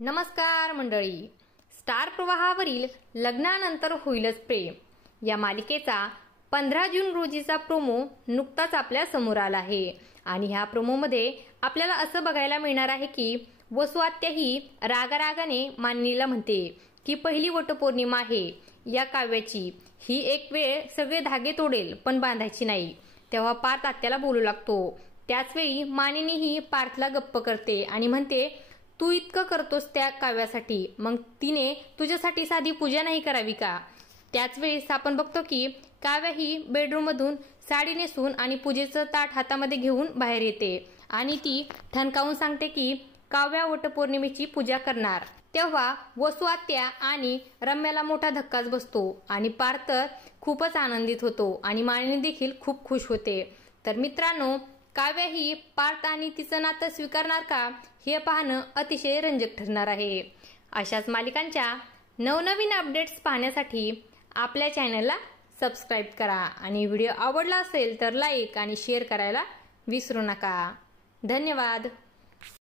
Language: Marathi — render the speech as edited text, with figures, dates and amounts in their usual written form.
नमस्कार मंडळी. स्टार प्रवाहावरील लग्नानंतर होईलच प्रेम या मालिकेचा 15 जून रोजीचा प्रोमो नुकताच आपल्या समोर आला आहे आणि ह्या प्रोमोमध्ये आपल्याला असं बघायला मिळणार आहे की वसू आत्या ही रागारागाने मानिनीला म्हणते की पहिली वटपौर्णिमा आहे या काव्याची, ही एक वेळ सगळे धागे तोडेल पण बांधायची नाही. तेव्हा पार्थ आत्याला बोलू लागतो. त्याचवेळी मानिनी ही पार्थला गप्प करते आणि म्हणते तू इतकं करतोस त्या काव्यासाठी, मग तिने तुझ्यासाठी साधी पूजा नाही करावी का? त्याच वेळेस आपण बघतो की काव्या ही बेडरूम मधून साडी नेसून आणि पूजेचं ताट हातामध्ये घेऊन बाहेर येते आणि ती ठणकावून सांगते की काव्या वटपौर्णिमेची पूजा करणार. तेव्हा वसू आत्या आणि रम्याला मोठा धक्काच बसतो आणि पार्थ खूपच आनंदित होतो आणि मानिनी देखील खूप खुश होते. तर मित्रांनो, काव्या ही पार्थ आणि तिचं नातं स्वीकारणार का हे पाहणं अतिशय रंजक ठरणार आहे. अशाच मालिकांच्या नवनवीन अपडेट्स पाहण्यासाठी आपल्या चॅनलला सबस्क्राईब करा आणि व्हिडिओ आवडला असेल तर लाईक आणि शेअर करायला विसरू नका. धन्यवाद.